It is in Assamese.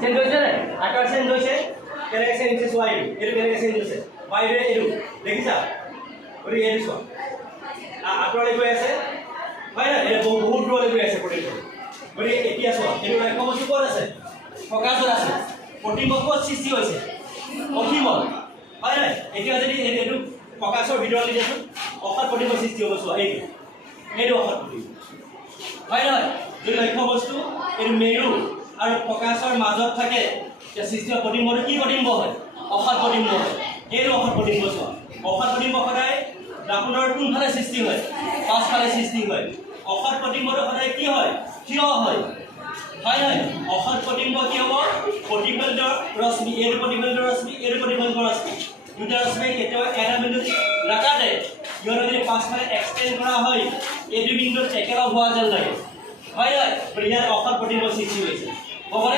চেঞ্জ হৈছে নে আকাৰ চেঞ্জ হৈছে কেনেকৈ চেঞ্জ হৈছে চোৱা এইটো কেনেকৈ চেঞ্জ হৈছে বাইৰে এইটো দেখিছা গতিকে এইটো চোৱা আঁতৰলৈ গৈ আছে হয় না এটা বহুত দূৰলৈ গৈ আছে প্ৰতিটো গতিকে এতিয়া চোৱা এইটো লক্ষ্য বস্তু ক'ত আছে ফকাছত আছে প্ৰতিবিম্ব ক'ত সৃষ্টি হৈছে অসীমত হয় নাই এতিয়া যদি এইটো ফকাছৰ ভিতৰলৈ দিয়াচোন অসৎ প্ৰতিবিম্ব সৃষ্টি হ'ব চোৱা এইটো অসৎ প্ৰতিবিম্ব হয় নহয় যদি লক্ষ্য বস্তু এইটো মেৰু আৰু ফকাছৰ মাজত থাকে যে সৃষ্টি হোৱা প্ৰতিবিম্বটো কি প্ৰতিবিম্ব হয় অসৎ প্ৰতিবিম্ব হয় এইটো অসৎ প্ৰতিবিম্ব চোৱা অসৎ প্ৰতিবিম্ব সদায় দাপোনৰ কোনফালে সৃষ্টি হয় পাছফালে সৃষ্টি হয় অসৎ প্ৰতিবিম্বটো সদায় কি হয় থিয় হয় হয় নহয় অসৎ প্ৰতিবিম্ব কি হ'ব প্ৰতিফলিত ৰশ্মি এইটো প্ৰতিফলিত ৰশ্মি এইটো প্ৰতিফলিত ৰশ্মি দুটা ৰশ্মি কেতিয়াও এটা বিন্দুত নাকাটে ইহঁতে যদি পাছফালে এক্সটেণ্ড কৰা হয় এইটো বিন্দুত একেলগ হোৱা যেন লাগে হয় নহয় ইয়াত অসৎ প্ৰতিবিম্ব সৃষ্টি হৈছে হ'বনে